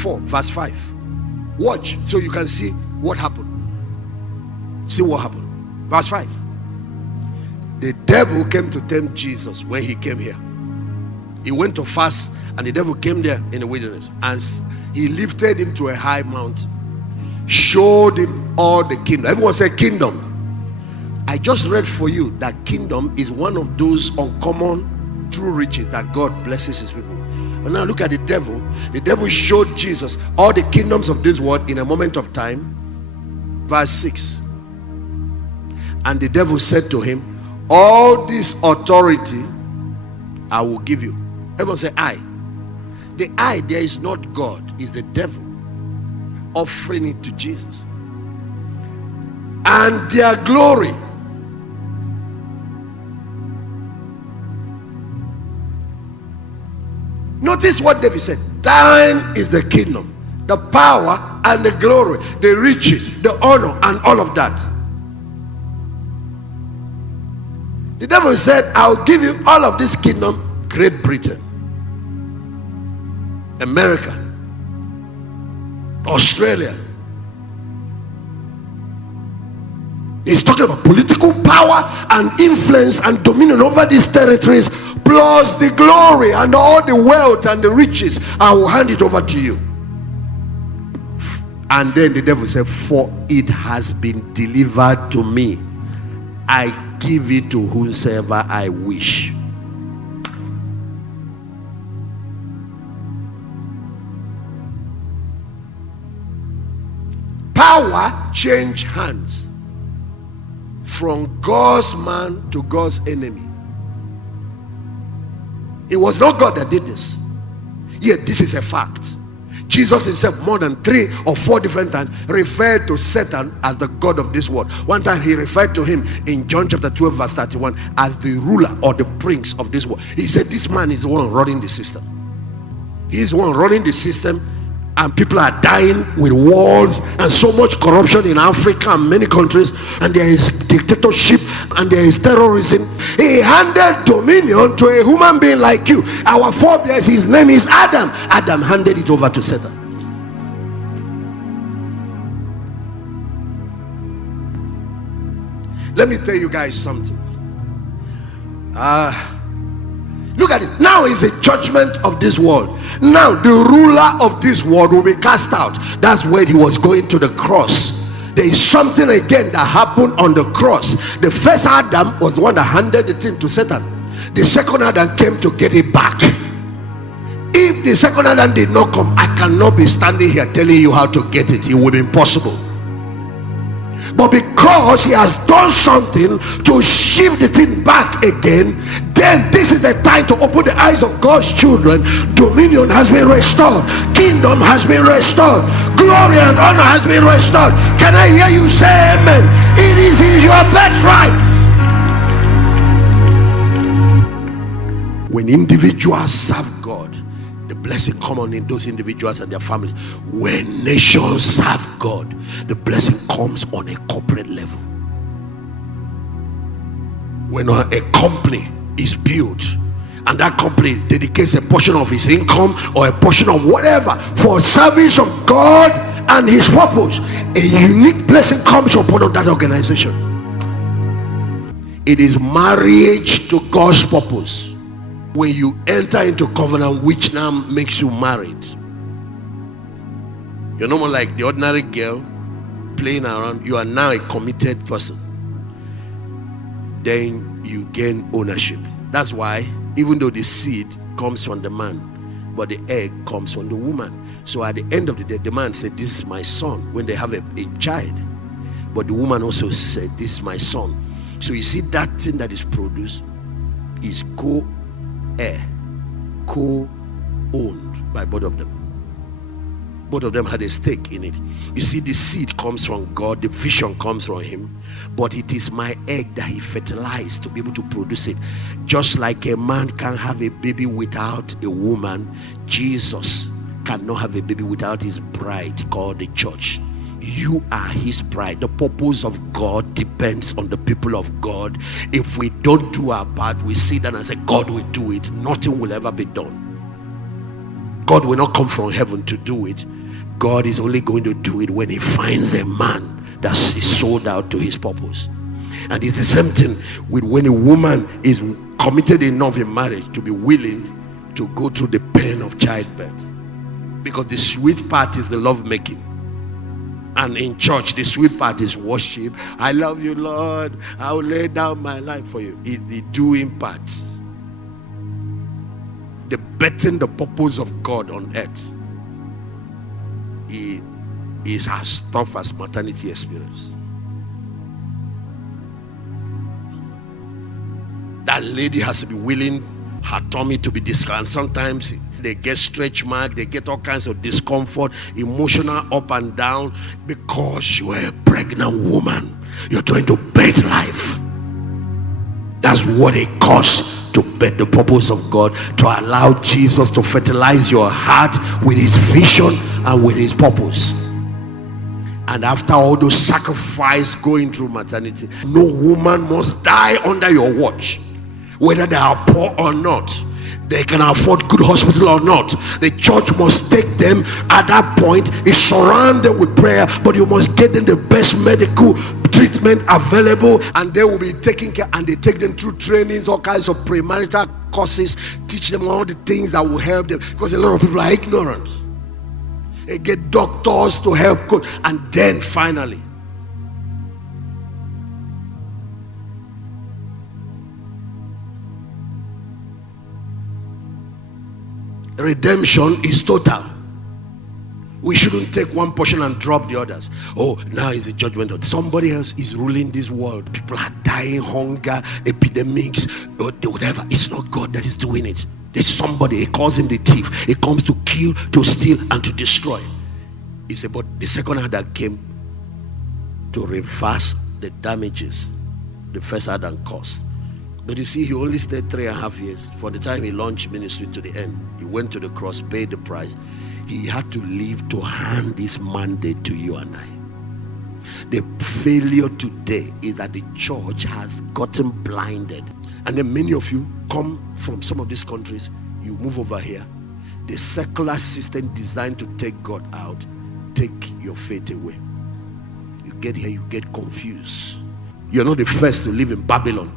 4, verse 5. Watch so you can see what happened. See what happened. Verse 5. The devil came to tempt Jesus when he came here. He went to fast, and the devil came there in the wilderness, and he lifted him to a high mountain, showed him all the kingdom. Everyone say kingdom. I just read for you that kingdom is one of those uncommon true riches that God blesses his people. But now look at the devil. The devil showed Jesus all the kingdoms of this world in a moment of time. Verse 6. And the devil said to him, all this authority I will give you. Everyone say I. The I there is not God, is the devil offering it to Jesus. And their glory. Notice what David said. Thine is the kingdom, the power and the glory, the riches, the honor, and all of that. The devil said, I'll give you all of this kingdom. Great Britain, America, Australia. He's talking about political power and influence and dominion over these territories, plus the glory and all the wealth and the riches. I will hand it over to you. And then the devil said, for it has been delivered to me. I give it to whomsoever I wish. Power change hands from God's man to God's enemy. It was not God that did this. Yet this is a fact. Jesus himself more than 3 or 4 different times referred to Satan as the god of this world. One time he referred to him in John chapter 12 verse 31 as the ruler or the prince of this world. He said this man is the one running the system. He is the one running the system, and people are dying with wars and so much corruption in Africa and many countries, and there is dictatorship and there is terrorism. He handed dominion to a human being like you. Our forebears, his name is Adam. Adam handed it over to Satan. Let me tell you guys something. Look at it. Now is a judgment of this world. Now the ruler of this world will be cast out. That's where he was going to the cross. There is something again that happened on the cross. The first Adam was the one that handed the thing to Satan. The second Adam came to get it back. If the second Adam did not come, I cannot be standing here telling you how to get it. It would be impossible. But because he has done something to shift the thing back again, then this is the time to open the eyes of God's children. Dominion has been restored. Kingdom has been restored. Glory and honor has been restored. Can I hear you say amen? It is your birthright. When individuals serve God, the blessing comes on in those individuals and their families. When nations serve God, the blessing comes on a corporate level. When a company is built and that company dedicates a portion of his income or a portion of whatever for service of God and his purpose, a unique blessing comes upon that organization. It is marriage to God's purpose. When you enter into covenant, which now makes you married. You're no more like the ordinary girl playing around. You are now a committed person. Then you gain ownership. That's why even though the seed comes from the man, but the egg comes from the woman. So at the end of the day, the man said, this is my son, when they have a child. But the woman also said, this is my son. So you see, that thing that is produced is co-heir, co-owned by both of them. Both of them had a stake in it. You see, the seed comes from God, the vision comes from him, but it is my egg that he fertilized to be able to produce it. Just like a man can't have a baby without a woman, Jesus cannot have a baby without his bride called the church. You are his bride. The purpose of God depends on the people of God. If we don't do our part, we sit down and say, God will do it. Nothing will ever be done. God will not come from heaven to do it. God is only going to do it when he finds a man that is sold out to his purpose. And it's the same thing with when a woman is committed enough in marriage to be willing to go through the pain of childbirth. Because the sweet part is the love making. And in church, the sweet part is worship. I love you, Lord. I will lay down my life for you. It's the doing part. The betting the purpose of God on earth is as tough as maternity experience. That lady has to be willing her tummy to be discounted. Sometimes they get stretch mark, they get all kinds of discomfort, emotional up and down, because you are a pregnant woman. You're trying to birth life. That's what it costs to birth the purpose of God, to allow Jesus to fertilize your heart with his vision and with his purpose. And after all those sacrifice going through maternity, no woman must die under your watch. Whether they are poor or not, they can afford good hospital or not, the church must take them at that point. Is surround them with prayer, but you must get them the best medical treatment available, and they will be taken care. And they take them through trainings, all kinds of premarital courses, teach them all the things that will help them, because a lot of people are ignorant. They get doctors to help coach, and then finally redemption is total. We shouldn't take one portion and drop the others. Oh, now is the judgment of somebody else is ruling this world. People are dying, hunger, epidemics, whatever. It's not God that is doing it. There's somebody. He calls him the thief. He comes to kill, to steal, and to destroy. He said, but the second Adam came to reverse the damages the first Adam caused. But you see, he only stayed 3.5 years. For the time he launched ministry to the end, he went to the cross, paid the price. He had to live to hand this mandate to you and I. The failure today is that the church has gotten blinded. And then many of you come from some of these countries, you move over here. The secular system designed to take God out, take your faith away. You get here, you get confused. You're not the first to live in Babylon.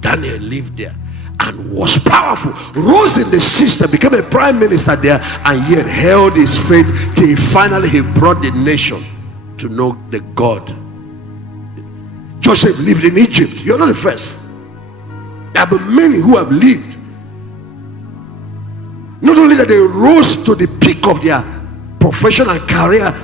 Daniel lived there and was powerful, rose in the system, became a prime minister there, and yet held his faith till finally he brought the nation to know the God. Joseph lived in Egypt. You're not the first. There have been many who have lived. Not only that they rose to the peak of their profession and career,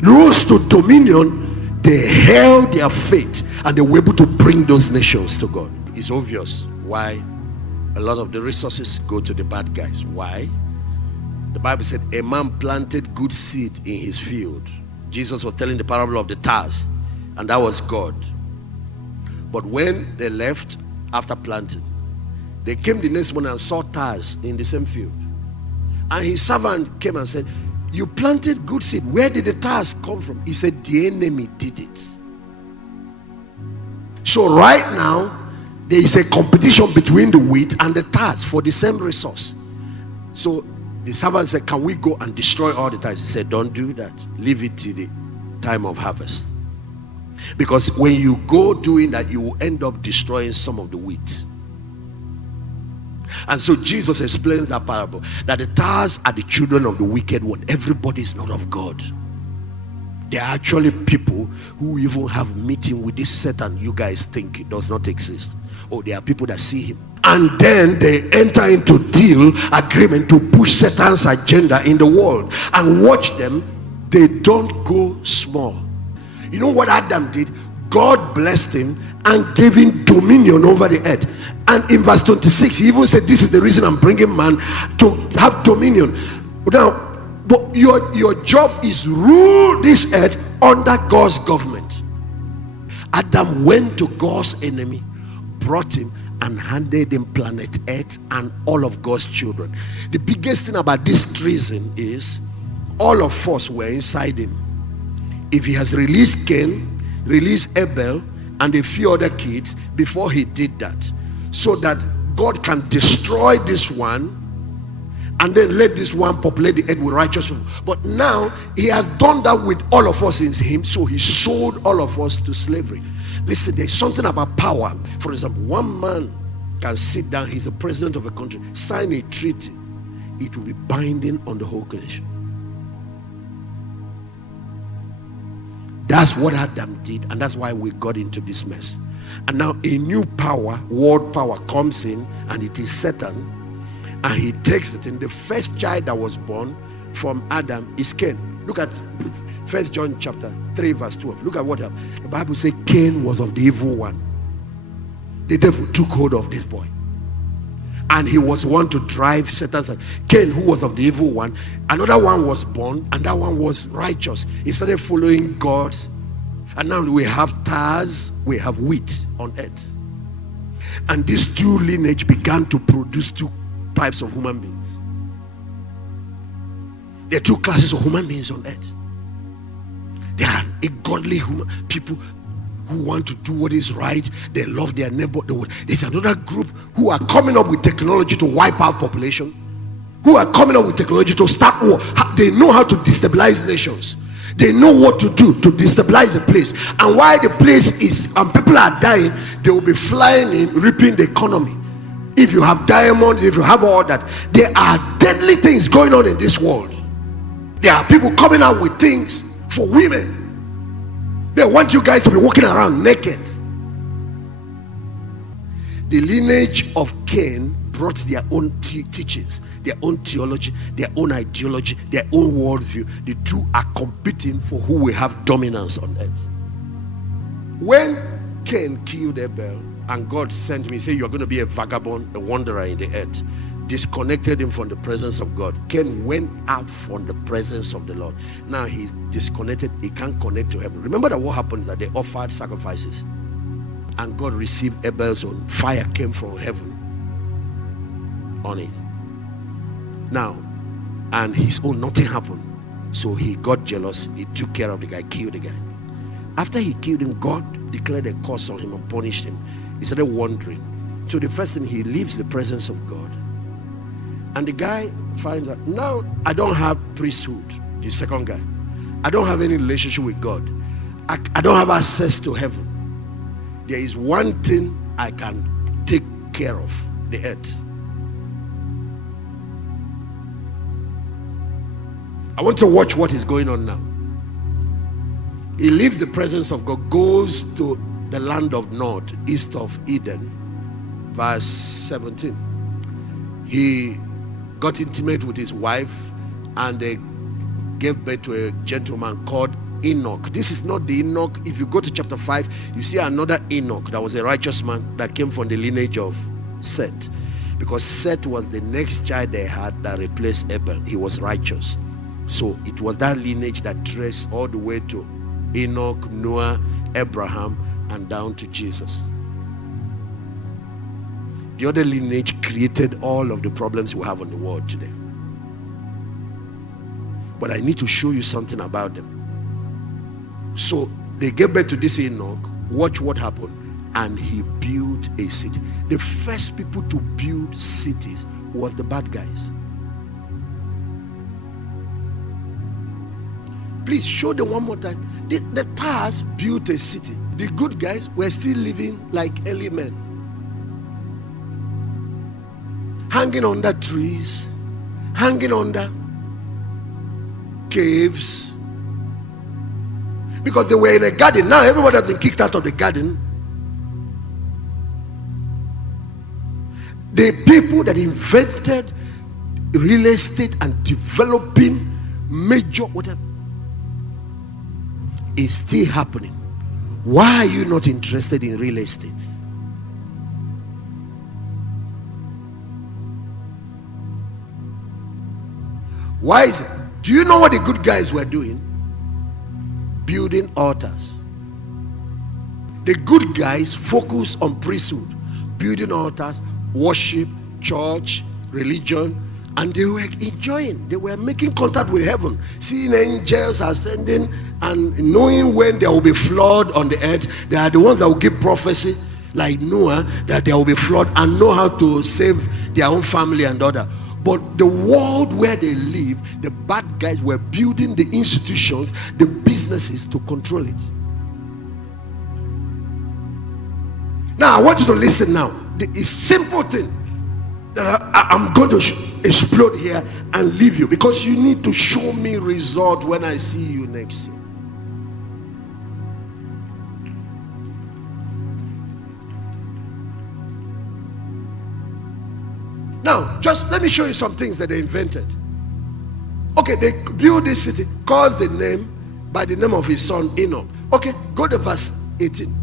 rose to dominion, they held their faith and they were able to bring those nations to God. It's obvious why a lot of the resources go to the bad guys. Why? The Bible said a man planted good seed in his field. Jesus was telling the parable of the tares, and that was God. But when they left after planting, they came the next morning and saw tares in the same field. And his servant came and said, you planted good seed. Where did the tares come from? He said, the enemy did it. So right now, there is a competition between the wheat and the tares for the same resource. So the servant said, can we go and destroy all the tares? He said, don't do that. Leave it till the time of harvest. Because when you go doing that, you will end up destroying some of the wheat. And so Jesus explains that parable, that the tares are the children of the wicked one. Everybody is not of God. There are actually people who even have meeting with this Satan you guys think it does not exist. Or there are people that see him. And then they enter into deal agreement to push Satan's agenda in the world. And watch them, they don't go small. You know what Adam did? God blessed him and gave him dominion over the earth. And in verse 26, he even said, this is the reason I'm bringing man to have dominion. Now, but your job is rule this earth under God's government. Adam went to God's enemy, brought him, and handed him planet Earth and all of God's children. The biggest thing about this treason is all of us were inside him. If he has released Cain, released Abel, and a few other kids before he did that, so that God can destroy this one and then let this one populate the earth with righteous people. But now he has done that with all of us in him, so he sold all of us to slavery. Listen, there's something about power. For example, one man can sit down, he's the president of a country, sign a treaty, it will be binding on the whole nation. That's what Adam did, and that's why we got into this mess. And now a new power, world power, comes in, and it is Satan, and he takes it. And the first child that was born from Adam is Cain. Look at 1 John chapter 3 verse 12. Look at what happened. The Bible says Cain was of the evil one. The devil took hold of this boy, and he was one to drive Satan's son. Cain, who was of the evil one, another one was born, and that one was righteous. He started following God, and now we have tares, we have wheat on earth. And these two lineage began to produce two types of human beings. There are two classes of human beings on earth. There are a godly human people who want to do what is right. They love their neighbor. There's another group who are coming up with technology to wipe out population, who are coming up with technology to start war. They know how to destabilize nations. They know what to do to destabilize a place. And while the place is and people are dying, they will be flying in, reaping the economy. If you have diamond, if you have all that, there are deadly things going on in this world. There are people coming out with things for women. They want you guys to be walking around naked. The lineage of Cain brought their own teachings, their own theology, their own ideology, their own worldview. The two are competing for who will have dominance on earth. When Cain killed Abel, and God sent me, say you're going to be a vagabond, a wanderer in the earth, disconnected him from the presence of God. Cain went out from the presence of the Lord. Now he's disconnected, he can't connect to heaven. Remember that what happened is that they offered sacrifices, and God received Abel's own. Fire came from heaven on it. Now, and his own, nothing happened. So he got jealous, he took care of the guy, killed the guy. After he killed him, God declared a curse on him and punished him. He started wandering. So the first thing, he leaves the presence of God. And the guy finds out, now I don't have priesthood. The second guy, I don't have any relationship with God. I don't have access to heaven. There is one thing I can take care of, the earth. I want to watch what is going on now. He leaves the presence of God, goes to the land of Nod, east of Eden, verse 17. He got intimate with his wife, and they gave birth to a gentleman called Enoch. This is not the Enoch. If you go to chapter 5, you see another Enoch that was a righteous man that came from the lineage of Seth, because Seth was the next child they had that replaced Abel. He was righteous. So it was that lineage that traced all the way to Enoch, Noah, Abraham, and down to Jesus. The other lineage created all of the problems we have on the world today. But I need to show you something about them. So they gave birth to this Enoch. Watch what happened. And he built a city. The first people to build cities was the bad guys. Please show them one more time. The Tars built a city. The good guys were still living like early men, hanging under trees, hanging under caves, because they were in a garden. Now everybody has been kicked out of the garden. The people that invented real estate and developing major whatever is still happening. Why are you not interested in real estate? Why is it? Do you know what the good guys were doing? Building altars. The good guys focus on priesthood, building altars, worship, church, religion, and they were enjoying. They were making contact with heaven, seeing angels ascending, and knowing when there will be flood on the earth. They are the ones that will give prophecy, like Noah, that there will be flood, and know how to save their own family and other. But the world where they live, the bad guys were building the institutions, the businesses to control it. Now I want you to listen now. The simple thing that I'm going to explode here and leave you, because you need to show me result when I see you next year. Now, just let me show you some things that they invented. Okay, they built this city, calls the name by the name of his son Enoch. Okay, go to verse 18.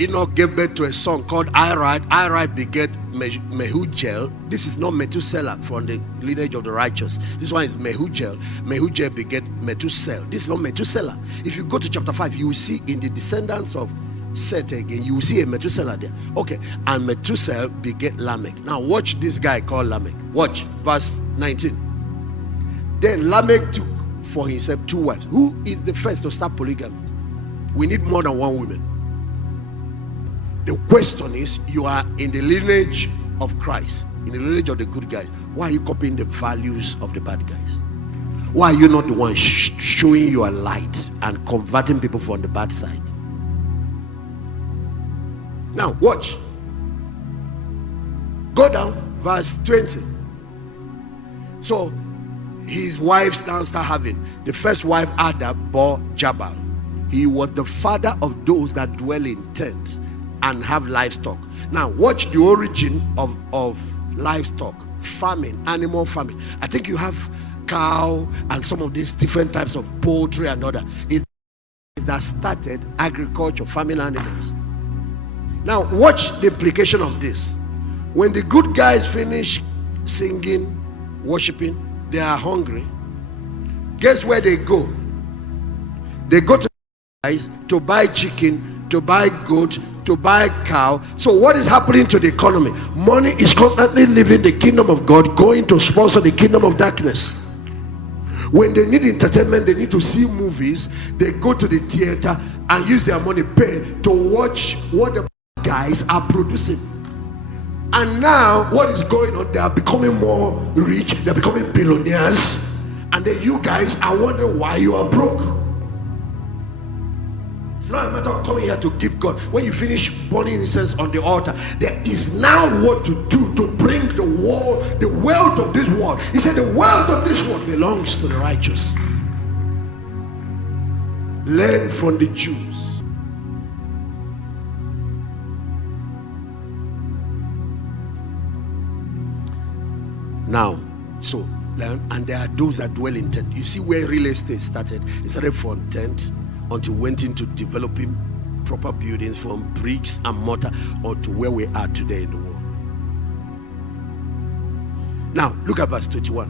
Enoch gave birth to a son called Irad. Irad begat Mehujael. This is not Methuselah from the lineage of the righteous. This one is Mehujael. Mehujael begat Methuselah. This is not Methuselah. If you go to chapter 5, you will see in the descendants of Seth again, you will see a Methuselah there. Okay, and Methuselah begat Lamech. Now watch this guy called Lamech. Watch verse 19. Then Lamech took for himself 2 wives. Who is the first to start polygamy? We need more than 1 woman. The question is, you are in the lineage of Christ, in the lineage of the good guys. Why are you copying the values of the bad guys? Why are you not the one showing your light and converting people from the bad side? Now watch. Go down verse 20. So his wives now start having. The first wife Ada bore Jabal. He was the father of those that dwell in tents and have livestock. Now watch the origin of livestock, farming, animal farming. I think you have cow and some of these different types of poultry and other. It that started agriculture, farming animals. Now watch the implication of this. When the good guys finish singing, worshiping, they are hungry. Guess where they go? They go to guys to buy chicken, to buy goat, to buy cow. So what is happening to the economy? Money is constantly leaving the kingdom of God, going to sponsor the kingdom of darkness. When they need entertainment, they need to see movies, they go to the theater and use their money, pay to watch what the guys are producing. And now what is going on? They are becoming more rich, they're becoming billionaires, and then you guys are wondering why you are broke. It's not a matter of coming here to give God. When you finish burning incense on the altar, there is now what to do to bring the wealth of this world. He said the wealth of this world belongs to the righteous. Learn from the Jews. Now, so learn, and there are those that dwell in tent. You see where real estate started? It started from tent until went into developing proper buildings from bricks and mortar, or to where we are today in the world. Now look at verse 21.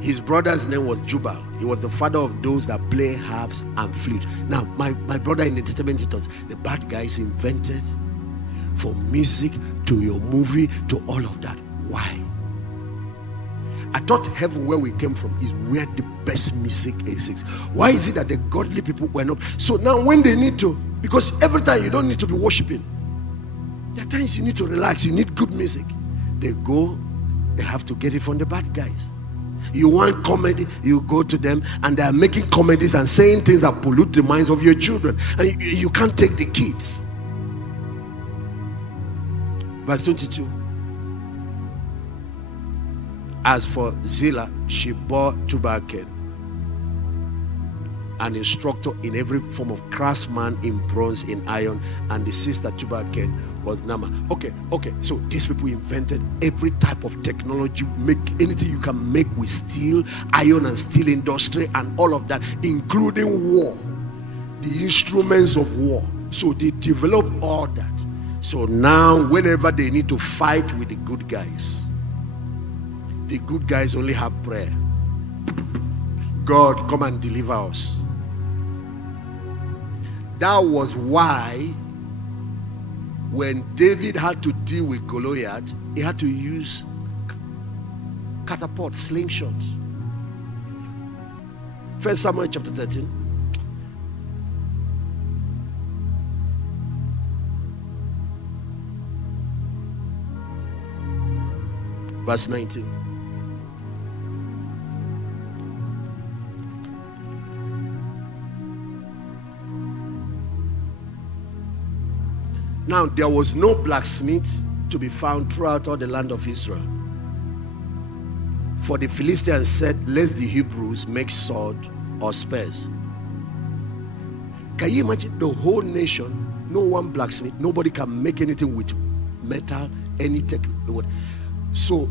His brother's name was Jubal. He was the father of those that play harps and flute. Now my brother in the entertainment industry, the bad guys invented from music to your movie to all of that. Why? I thought heaven, where we came from, is where the best music is. Why is it that the godly people were not? So now when they need to, because every time you don't need to be worshiping, there are times you need to relax, you need good music. They go, they have to get it from the bad guys. You want comedy, you go to them, and they are making comedies and saying things that pollute the minds of your children, and you can't take the kids. Verse 22. As for Zillah, she bore Tubal-Cain, an instructor in every form of craftsman in bronze, in iron, and the sister Tubal-Cain was Nama. Okay, so these people invented every type of technology, make anything you can make with steel, iron and steel industry, and all of that, including war, the instruments of war. So they developed all that. So now whenever they need to fight with the good guys, the good guys only have prayer. God, come and deliver us. That was why when David had to deal with Goliath, he had to use catapults, slingshots. 1 Samuel chapter 13. verse 19. Now there was no blacksmith to be found throughout all the land of Israel. For the Philistines said, let the Hebrews make sword or spears. Can you imagine the whole nation? No one blacksmith, nobody can make anything with metal, any tech. So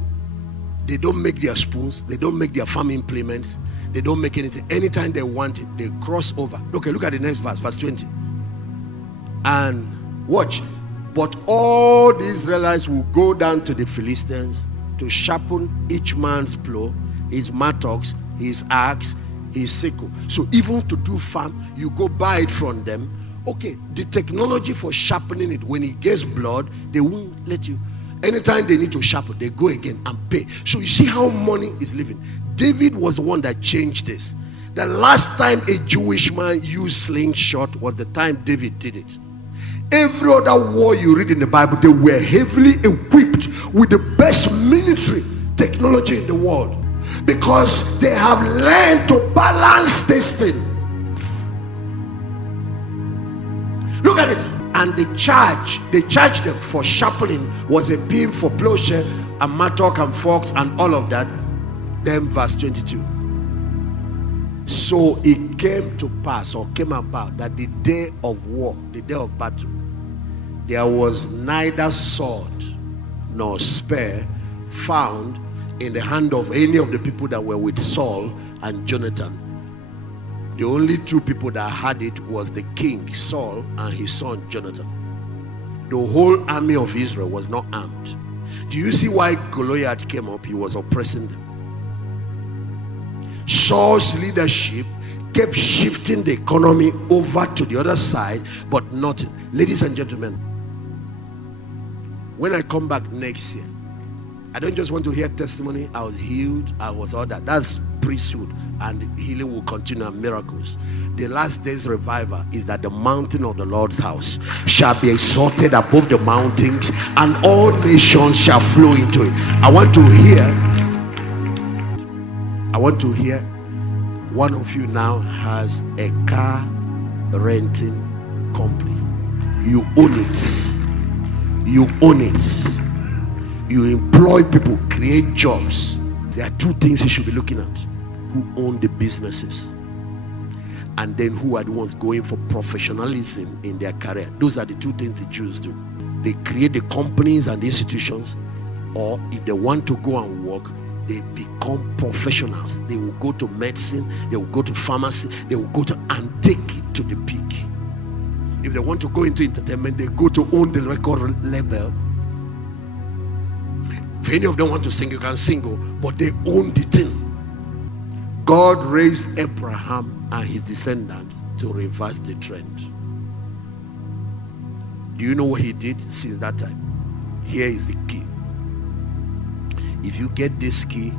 they don't make their spoons, they don't make their farm implements, they don't make anything. Anytime they want it, they cross over. Okay, look at the next verse, verse 20. And watch. But all the Israelites will go down to the Philistines to sharpen each man's plow, his mattocks, his axe, his sickle. So even to do farm, you go buy it from them. Okay, the technology for sharpening it, when it gets blood, they won't let you. Anytime they need to sharpen, they go again and pay. So you see how money is living. David was the one that changed this. The last time a Jewish man used slingshot was the time David did it. Every other war you read in the Bible, they were heavily equipped with the best military technology in the world, because they have learned to balance this thing. Look at it. And they charged them for sharpening was a beam for plowshare and mattock and forks and all of that. Then verse 22. So it came to pass, or came about, that the day of war, the day of battle, there was neither sword nor spear found in the hand of any of the people that were with Saul and Jonathan. The only two people that had it was the king Saul and his son Jonathan. The whole army of Israel was not armed. Do you see why Goliath came up? He was oppressing them. Saul's leadership kept shifting the economy over to the other side, but nothing. Ladies and gentlemen, when I come back next year, I don't just want to hear testimony, I was healed, I was all that. That's priesthood, and healing will continue, and miracles. The last day's revival is that the mountain of the Lord's house shall be exalted above the mountains, and all nations shall flow into it. I want to hear one of you now has a car renting company. You own it. You own it. You employ people, create jobs. There are two things you should be looking at: who own the businesses, and then who are the ones going for professionalism in their career. Those are the two things the Jews do. They create the companies and the institutions, or if they want to go and work, they become professionals. They will go to medicine, they will go to pharmacy, they will go to and take it to the peak. If they want to go into entertainment, they go to own the record label. If any of them want to sing, you can sing, but they own the thing. God raised Abraham and his descendants to reverse the trend. Do you know what he did since that time? Here is the key. If you get this key,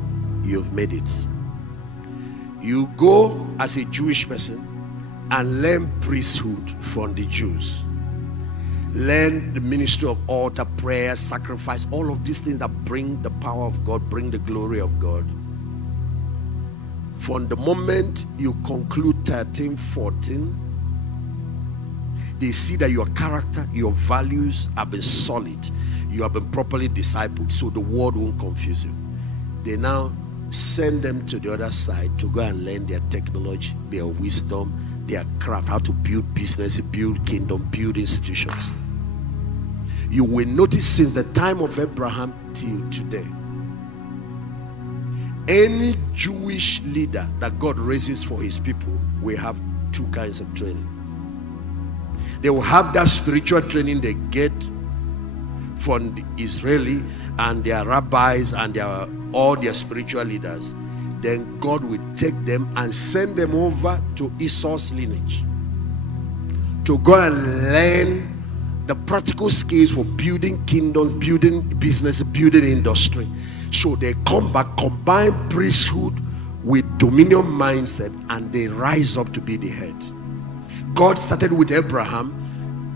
you've made it. You go as a Jewish person and learn priesthood from the Jews. Learn the ministry of altar, prayer, sacrifice, all of these things that bring the power of God, bring the glory of God. From the moment you conclude 13, 14, they see that your character, your values have been solid. You have been properly discipled, so the world won't confuse you. They now send them to the other side to go and learn their technology, their wisdom, their craft, how to build business, build kingdom, build institutions. You will notice since the time of Abraham till today, any Jewish leader that God raises for his people will have two kinds of training. They will have that spiritual training they get from the Israeli and their rabbis and all their spiritual leaders. Then God will take them and send them over to Esau's lineage to go and learn the practical skills for building kingdoms, building business, building industry. So they come back, combine priesthood with dominion mindset, and they rise up to be the head. God started with Abraham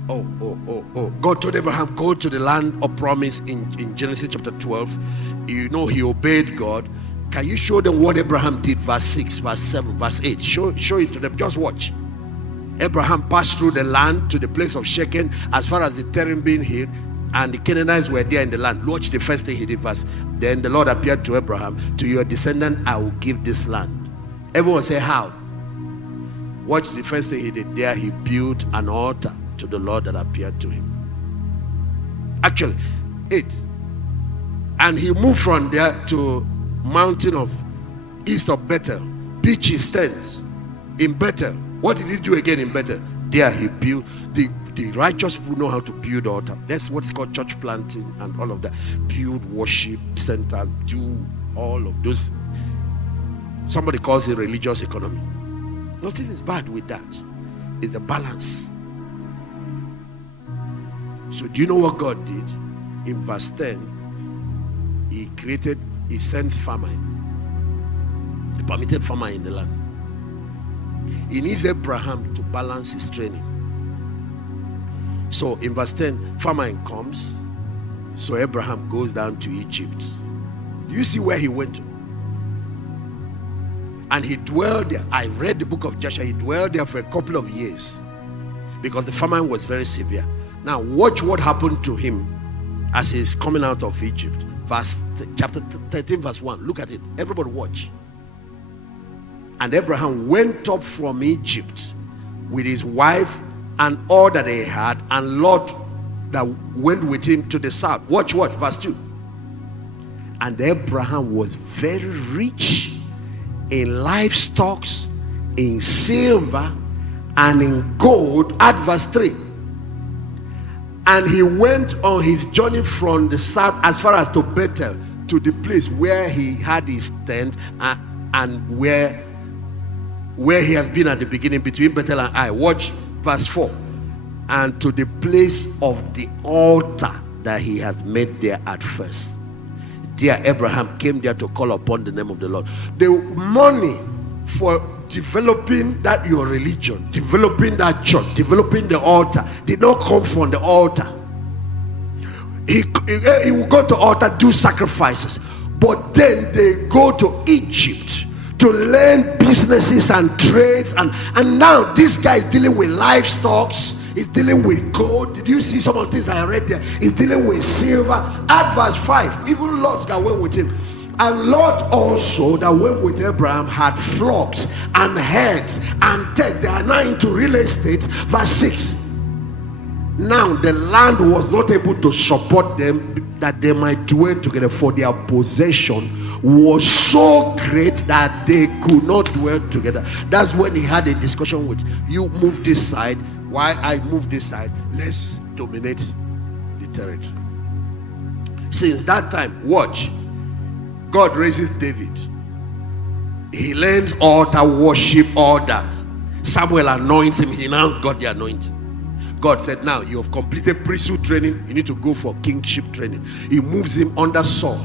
God told Abraham, go to the land of promise in Genesis chapter 12. You know, he obeyed God. Can you show them what Abraham did? Verse 6, verse 7, verse 8. Show it to them. Just watch. Abraham passed through the land to the place of Shechem, as far as the terebinth hill, and the Canaanites were there in the land. Watch the first thing he did first. Then the Lord appeared to Abraham, to your descendant I will give this land. Everyone say, how? Watch the first thing he did. There he built an altar to the Lord that appeared to him. Actually, 8. And he moved from there to mountain of east of Bethel, pitched his tent in Bethel. What did he do again in Bethel? There he built. The righteous people know how to build altar. That's what is called church planting and all of that. Build worship centers, do all of those. Somebody calls it religious economy. Nothing is bad with that. It's the balance. So do you know what God did? In verse 10, he sent famine. He permitted famine in the land. He needs Abraham to balance his training. So in verse 10, famine comes. So Abraham goes down to Egypt. Do you see where he went to? And he dwelled there. I read the book of Joshua. He dwelled there for a couple of years because the famine was very severe. Now watch what happened to him as he's coming out of Egypt. Chapter 13 verse 1. Look at it. Everybody watch. And Abraham went up from Egypt with his wife and all that he had, and Lot that went with him to the south. Watch what? Verse 2. And Abraham was very rich in livestock, in silver, and in gold. At verse 3. And he went on his journey from the south as far as to Bethel, to the place where he had his tent, and where he has been at the beginning, between Bethel and Ai. Watch verse 4. And to the place of the altar that he has made there at first. Dear Abraham came there to call upon the name of the Lord. The money for developing that your religion, developing that church, developing the altar, did not come from the altar. He will go to altar, do sacrifices, but then they go to Egypt to learn businesses and trades, and now this guy is dealing with livestock, he's dealing with gold. Did you see some of the things I read there? He's dealing with silver. At verse 5, even Lot that went with him. And Lot also that went with Abraham had flocks and herds and tents. They are now into real estate. Verse 6. Now the land was not able to support them, that they might dwell together, for their possession was so great that they could not dwell together. That's when he had a discussion with, you move this side, why I move this side, let's dominate the territory. Since that time, watch, God raises David. He learns altar worship, all that. Samuel anoints him. He now got the anointing. God said, now you have completed priesthood training, you need to go for kingship training. He moves him under Saul,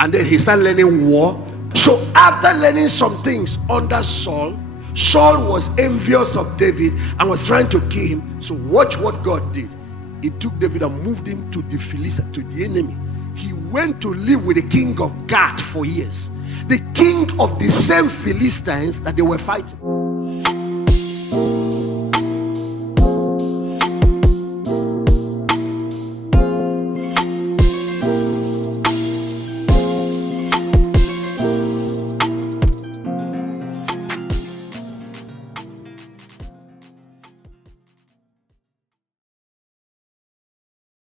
and then he started learning war. So after learning some things under Saul, Saul was envious of David and was trying to kill him. So watch what God did. He took David and moved him to the Philistines, to the enemy. He went to live with the king of Gath for years, the king of the same Philistines that they were fighting.